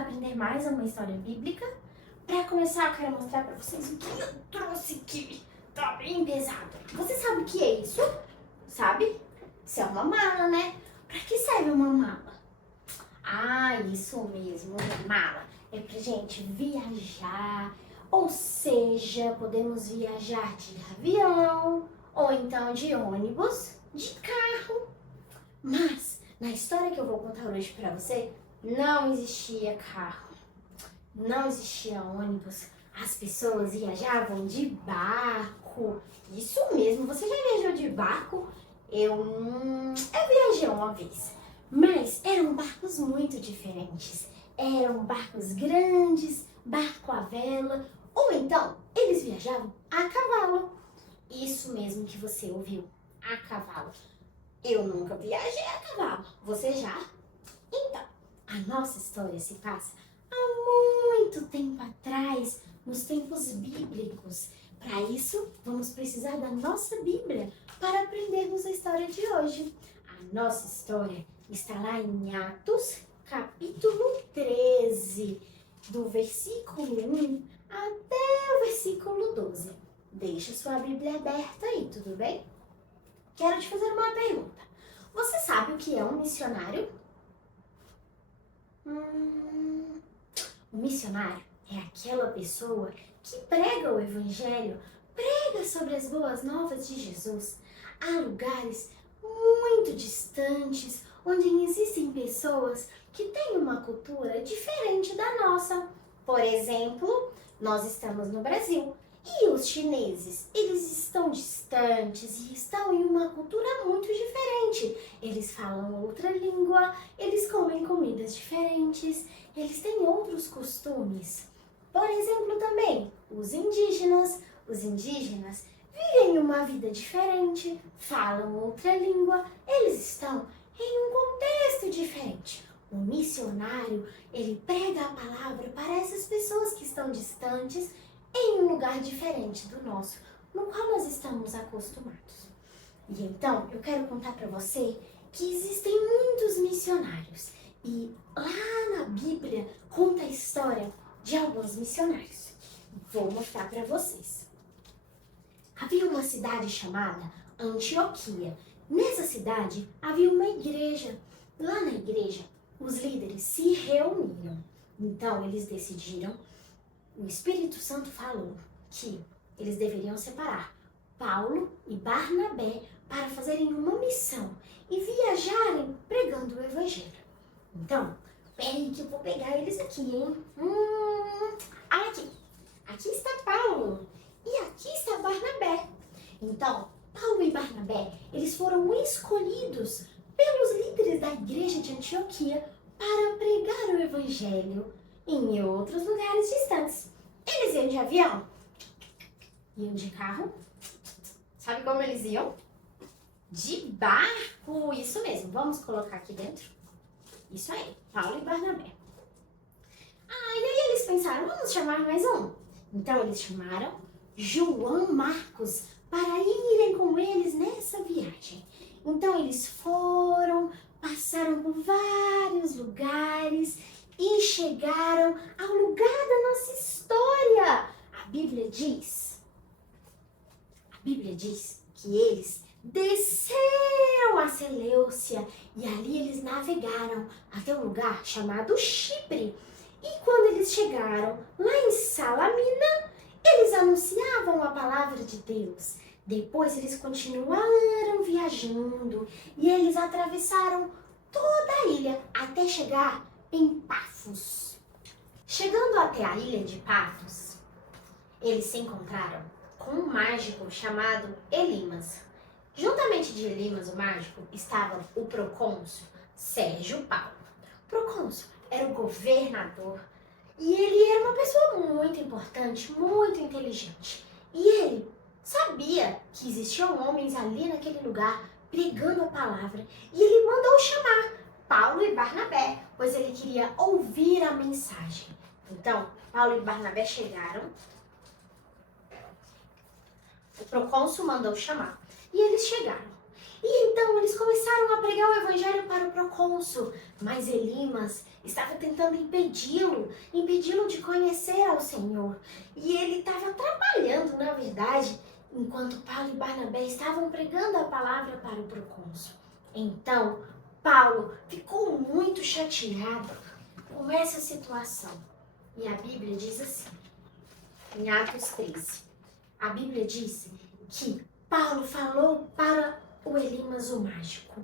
aprender mais uma história bíblica. Para começar, eu quero mostrar para vocês o que eu trouxe aqui. Tá bem pesado. Você sabe o que é isso? Sabe? Isso é uma mala, né? Para que serve uma mala? Ah, isso mesmo, uma mala. É pra gente viajar, ou seja, podemos viajar de avião, ou então de ônibus, de carro. Mas, na história que eu vou contar hoje pra você, não existia carro, não existia ônibus. As pessoas viajavam de barco. Isso mesmo, você já viajou de barco? Eu viajei uma vez, mas eram barcos muito diferentes. Eram barcos grandes, barco à vela, ou então eles viajavam a cavalo. Isso mesmo que você ouviu, a cavalo. Eu nunca viajei a cavalo, você já? Então, a nossa história se passa há muito tempo atrás, nos tempos bíblicos. Para isso, vamos precisar da nossa Bíblia para aprendermos a história de hoje. A nossa história está lá em Atos, capítulo 13, do versículo 1 até o versículo 12. Deixa sua Bíblia aberta aí, tudo bem? Quero te fazer uma pergunta. Você sabe o que é um missionário? O missionário é aquela pessoa que prega o evangelho, prega sobre as boas novas de Jesus a lugares muito distantes, onde existem pessoas que têm uma cultura diferente da nossa. Por exemplo, nós estamos no Brasil e os chineses, eles estão distantes e estão em uma cultura muito diferente. Eles falam outra língua, eles comem comidas diferentes, eles têm outros costumes. Por exemplo, também, os indígenas vivem uma vida diferente, falam outra língua, eles estão em um contexto diferente. O missionário, ele prega a palavra para essas pessoas que estão distantes em um lugar diferente do nosso, no qual nós estamos acostumados. E então, eu quero contar para você que existem muitos missionários e lá na Bíblia conta a história de alguns missionários. Vou mostrar para vocês. Havia uma cidade chamada Antioquia. Nessa cidade havia uma igreja. Lá na igreja, os líderes se reuniram. Então, eles decidiram, o Espírito Santo falou que eles deveriam separar Paulo e Barnabé para fazerem uma missão e viajarem pregando o evangelho. Então, peraí que eu vou pegar eles aqui, hein? Aqui está Paulo e aqui está Barnabé. Então, Paulo e Barnabé, eles foram escolhidos pelos líderes da igreja de Antioquia para pregar o evangelho em outros lugares distantes. Eles iam de avião? Iam de carro? Sabe como eles iam? De barco, isso mesmo. Vamos colocar aqui dentro? Isso aí, Paulo e Barnabé. E aí eles pensaram, vamos chamar mais um. Então eles chamaram João Marcos para irem com eles nessa viagem. Então eles foram, passaram por vários lugares e chegaram ao lugar da nossa história. A Bíblia diz que eles desceram a Seleucia e ali eles navegaram até um lugar chamado Chipre. E quando eles chegaram lá em Salamina, eles anunciavam a palavra de Deus. Depois eles continuaram viajando e eles atravessaram toda a ilha até chegar em Pafos. Chegando até a ilha de Pafos, eles se encontraram com um mágico chamado Elimas. Juntamente de Elimas, o mágico, estava o procônsul Sérgio Paulo. O procônsul era o governador e ele era uma pessoa muito importante, muito inteligente. E ele sabia que existiam homens ali naquele lugar pregando a palavra e ele mandou chamar Paulo e Barnabé, pois ele queria ouvir a mensagem. Então, Paulo e Barnabé chegaram, o procônsul mandou chamar e eles chegaram. E então eles começaram a pregar o evangelho para o procônsul, mas Elimas, estava tentando impedi-lo de conhecer ao Senhor. E ele estava trabalhando, na verdade, enquanto Paulo e Barnabé estavam pregando a palavra para o procônsul. Então, Paulo ficou muito chateado com essa situação. E a Bíblia diz assim, em Atos 13, a Bíblia diz que Paulo falou para o Elimas o mágico: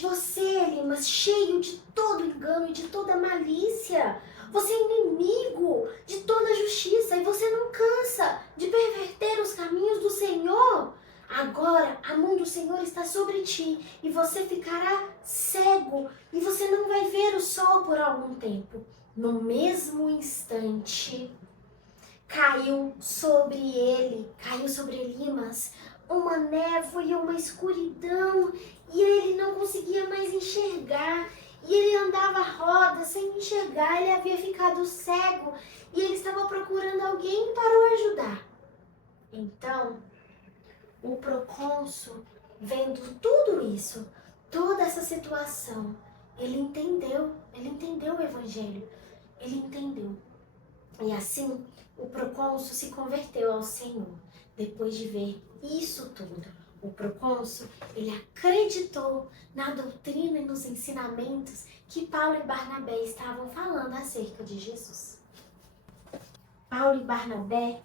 você, Elimas, cheio de todo engano e de toda malícia, você é inimigo de toda justiça e você não cansa de perverter os caminhos do Senhor. Agora a mão do Senhor está sobre ti e você ficará cego e você não vai ver o sol por algum tempo. No mesmo instante, caiu sobre Elimas, uma névoa e uma escuridão, e ele não conseguia mais enxergar, e ele andava à roda sem enxergar, ele havia ficado cego, e ele estava procurando alguém para o ajudar. Então, o procônsul, vendo tudo isso, toda essa situação, ele entendeu o evangelho, ele entendeu. E assim, o procônsul se converteu ao Senhor. Depois de ver isso tudo, o procônsul, ele acreditou na doutrina e nos ensinamentos que Paulo e Barnabé estavam falando acerca de Jesus. Paulo e Barnabé,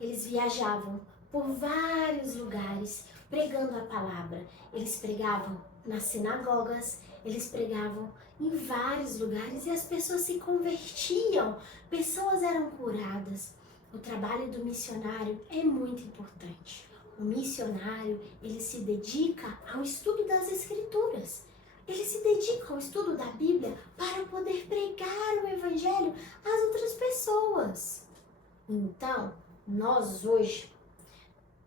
eles viajavam por vários lugares pregando a palavra. Eles pregavam nas sinagogas, eles pregavam em vários lugares e as pessoas se convertiam, pessoas eram curadas. O trabalho do missionário é muito importante. O missionário, ele se dedica ao estudo das Escrituras. Ele se dedica ao estudo da Bíblia para poder pregar o Evangelho às outras pessoas. Então, nós hoje,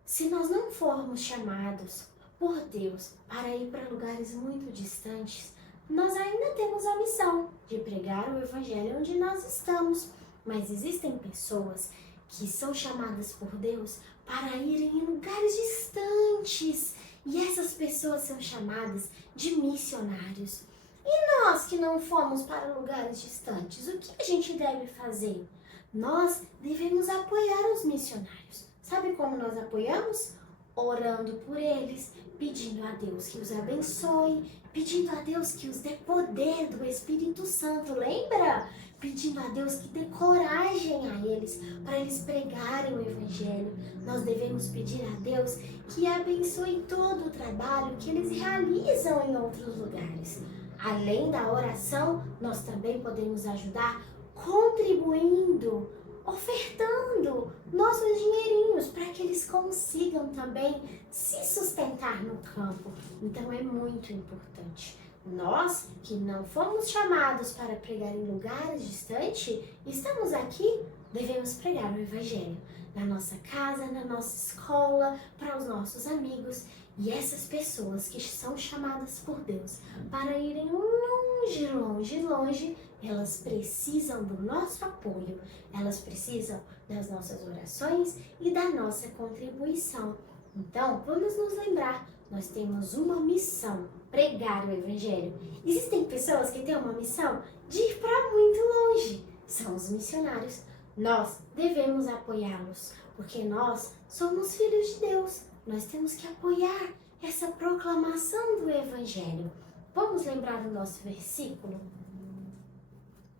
se nós não formos chamados por Deus para ir para lugares muito distantes, nós ainda temos a missão de pregar o Evangelho onde nós estamos. Mas existem pessoas que são chamadas por Deus para irem em lugares distantes. E essas pessoas são chamadas de missionários. E nós que não fomos para lugares distantes, o que a gente deve fazer? Nós devemos apoiar os missionários. Sabe como nós apoiamos? Orando por eles, pedindo a Deus que os abençoe, pedindo a Deus que os dê poder do Espírito Santo, lembra? Pedindo a Deus que dê coragem a eles, para eles pregarem o Evangelho. Nós devemos pedir a Deus que abençoe todo o trabalho que eles realizam em outros lugares. Além da oração, nós também podemos ajudar contribuindo, ofertando nossos dinheirinhos para que eles consigam também se sustentar no campo. Então é muito importante. Nós que não fomos chamados para pregar em lugares distantes, estamos aqui, devemos pregar o Evangelho na nossa casa, na nossa escola, para os nossos amigos. E essas pessoas que são chamadas por Deus para irem longe, longe, longe, elas precisam do nosso apoio, elas precisam das nossas orações e da nossa contribuição. Então, vamos nos lembrar, nós temos uma missão, pregar o Evangelho. Existem pessoas que têm uma missão de ir para muito longe, são os missionários. Nós devemos apoiá-los, porque nós somos filhos de Deus. Nós temos que apoiar essa proclamação do Evangelho. Vamos lembrar do nosso versículo?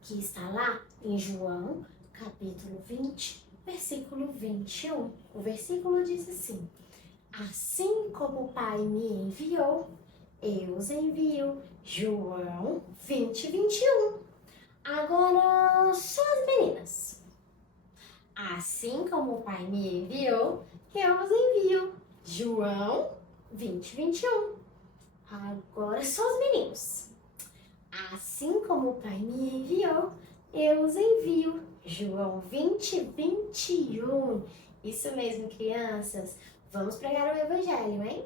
Que está lá em João, capítulo 20, versículo 21. O versículo diz assim: assim como o Pai me enviou, eu os envio. João 20, 21. Agora, só as meninas. Assim como o Pai me enviou, eu os envio. João 20, 21. Agora só os meninos. Assim como o Pai me enviou, eu os envio. João 20, 21. Isso mesmo, crianças. Vamos pregar o Evangelho, hein?